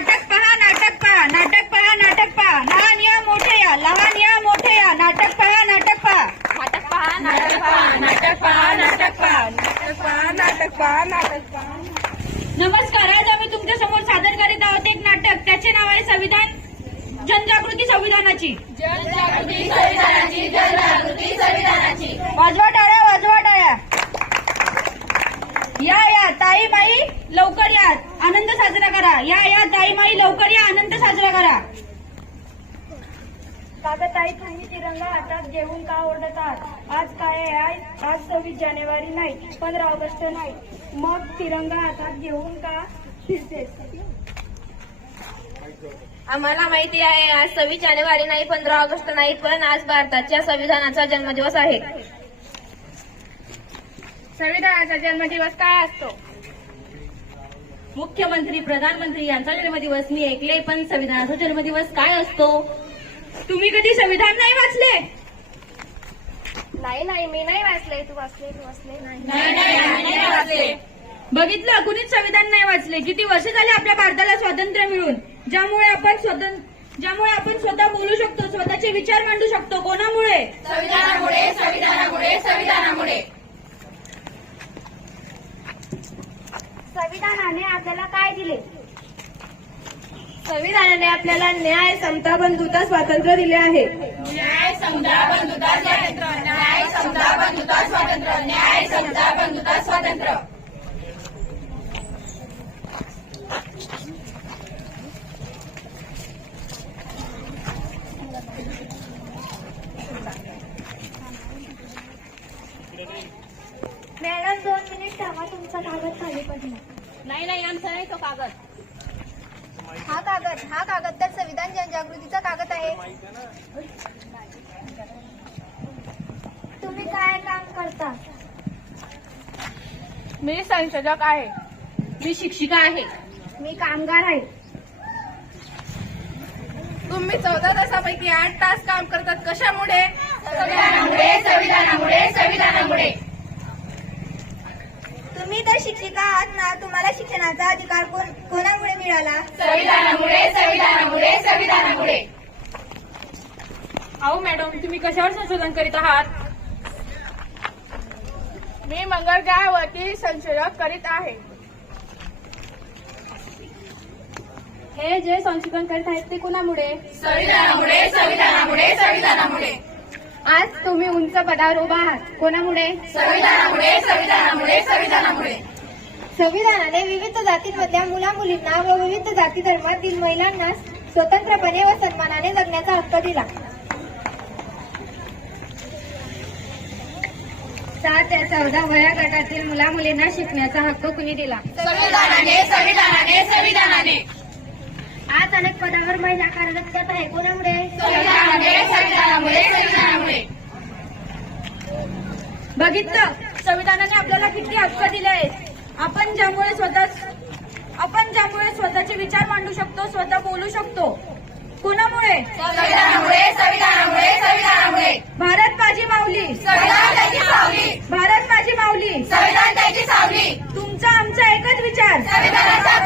नाटक पहा, नाटक पहा, नाटक पहा, नाटक पहा. लहान या मोठे या, लहान या मोठे या. नाटक पहा, नाटक पहा. नाटक पहा, नाटक पहा, नाटक पहा, नाटक पहा, नाटक पहा, नाटक पहा, नाटक पहा. नमस्कार. आज आम्ही तुमच्या समोर सादर करीत आहोत एक नाटक. त्याचे नाव आहे संविधान जनजागृती संविधानाची. जनजागृती संविधानाची, जनजागृती संविधानाची. वाजवा टाळ्या, वाजवा टाळ्या. या ताई माई लवकर या, आनंद साजरा करा. या ताई माई लवकर या, आनंद साजरा करा. कागताई, तुम्ही तिरंगा हातात घेऊन का ओरडत आहात? आज काय आहे? आज 26 जानेवारी नाही, 15 ऑगस्ट नाही. मग तिरंगा हातात घेऊन का फिरतेस? आम्हाला माहिती आहे आज 26 जानेवारी नाही, 15 ऑगस्ट नाही, पण आज भारताच्या संविधानाचा जन्मदिवस आहे. संविधानाचा जन्मदिवस काय असतो? मुख्यमंत्री, प्रधानमंत्री यांचा जन्मदिवस मी ऐकले, पण संविधानाचा जन्मदिवस काय असतो? तुम्ही कधी संविधान नाही वाचले? नाही, मी नाही वाचले. तू वाचले? नाही. बघितलं, कुणीच संविधान नाही वाचले. किती वर्ष झाले आपल्या भारताला स्वातंत्र्य मिळून, ज्यामुळे आपण स्वतः बोलू शकतो, स्वतःचे विचार मांडू शकतो. कोणामुळे? संविधानामुळे, संविधानामुळे, संविधानामुळे. संविधानाने आपल्याला काय दिले? संविधानाने आपल्याला न्याय, समता, बंधुता, स्वातंत्र्य दिले आहे. न्याय, समता, बंधुता, स्वातंत्र्य. न्याय, समता, बंधुता, स्वातंत्र्य. न्याय, समता, बंधुता, स्वातंत्र्य. मॅडम 2 मिनिट थांबा, तुमचा कागद खाली पडला. नाही, आमचा नाही तो कागद. हा कागद तर संविधान जनजागृतीचा कागद आहे. तुम्ही काय काम करता? मी संशोधक आहे. मी शिक्षिका आहे. मी कामगार आहे. तुम्ही 14 तासापैकी 8 तास काम करतात, कशामुळे? संविधानामुळे, संविधानामुळे, संविधानामुळे. तुम्ही तर शिक्षिका आहात ना, तुम्हाला शिक्षणाचा अधिकार कोणामुळे मिळाला? संविधानामुळे, संविधानामुळे, संविधानामुळे. अहो मॅडम, तुम्ही कशावर संशोधन करीत आहात? मी मंगळ ग्रहावरती संशोधन करीत आहे. हे जे संशोधन करीत आहेत ते कोणामुळे? संविधानामुळे, संविधानामुळे, संविधानामुळे. आज तुम्ही उंच पदावर उभा आहात, कोणामुळे? संविधानामुळे, संविधानामुळे, संविधानामुळे. संविधानाने विविध जातींमधल्या मुला मुलींना व विविध जाती धर्मातील महिलांना स्वतंत्रपणे व सन्मानाने जगण्याचा हक्क दिला. 7 ते 14 वया गटातील मुला मुलींना शिकण्याचा हक्क कुणी दिला? संविधानाने, संविधानाने, संविधानाने. आज अनेक पदावर महिला कार्यरत आहे, कोणामुळे? संविधानामुळे, संविधानामुळे, संविधानामुळे. बघितलं, संविधानाने आपल्याला किती हक्क दिले आहेत. आपण ज्यामुळे स्वतःचे विचार मांडू शकतो, स्वतः बोलू शकतो. कोणामुळे? संविधानामुळे, संविधानामुळे, संविधानामुळे. भारत माझी माऊली, संविधान त्याची सावली. भारत माझी माऊली. संविधान त्याची सावली. तुमचा आमचा एकच विचार, संविधानाचा